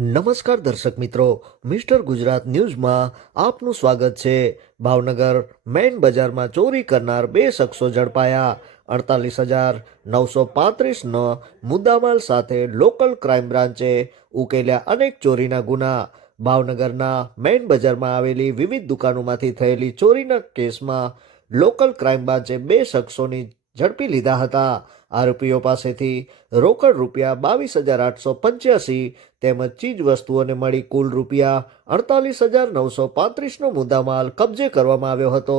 નમસ્કાર દર્શક મિત્રો, મિસ્ટર ગુજરાત ન્યૂઝમાં આપનું સ્વાગત છે. ભાવનગર મેઇન બજારમાં ચોરી કરનાર બે શખ્સો ઝડપાયા. અડતાલીસ હજાર નવસો પાંત્રીસનો મુદ્દામાલ સાથે લોકલ ક્રાઇમ બ્રાન્ચે ઉકેલ્યા અનેક ચોરીના ગુના. ભાવનગરના મેઇન બજારમાં આવેલી વિવિધ દુકાનોમાંથી થયેલી ચોરીના કેસમાં લોકલ ક્રાઇમ બ્રાન્ચે બે શખ્સોની ઝડપી લીધા હતા. આરોપીઓ પાસેથી રોકડ રૂપિયા બાવીસ હજાર આઠસો પંચ્યાસી તેમજ ચીજ વસ્તુઓને મળી કુલ રૂપિયા અડતાલીસ હજાર નવસો પાંત્રીસનો મુદ્દામાલ કબજે કરવામાં આવ્યો હતો.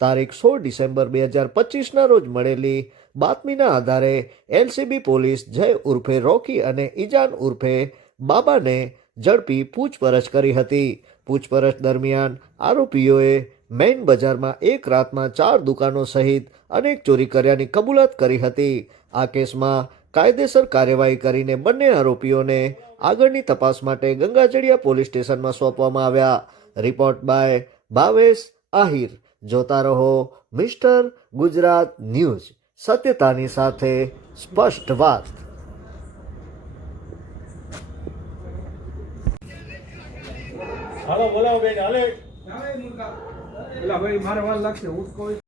તારીખ સોળ ડિસેમ્બર બે હજાર પચીસના રોજ મળેલી બાતમીના આધારે એલસીબી પોલીસ જય ઉર્ફે રોકી અને ઈજાન ઉર્ફે બાબાને ઝડપી પૂછપરછ કરી હતી. પૂછપરછ દરમિયાન આરોપીઓએ મેઇન બજારમાં એક રાતમાં ચાર દુકાનો સહિત અનેક ચોરી કર્યાની કબૂલાત કરી હતી. આ કેસમાં કાયદેસર કાર્યવાહી કરીને બંને આરોપીઓને આગળની તપાસ માટે ગંગાજળિયા પોલીસ સ્ટેશનમાં સોંપવામાં આવ્યા. Report by Bhavesh Ahir. જોતા રહો મિસ્ટર ગુજરાત ન્યૂઝ. સત્યતાની સાથે સ્પષ્ટ વાત. હાલો બોલાવો બેન, હાલે. પેલા ભાઈ મારે વાર લાગશે હું કોઈ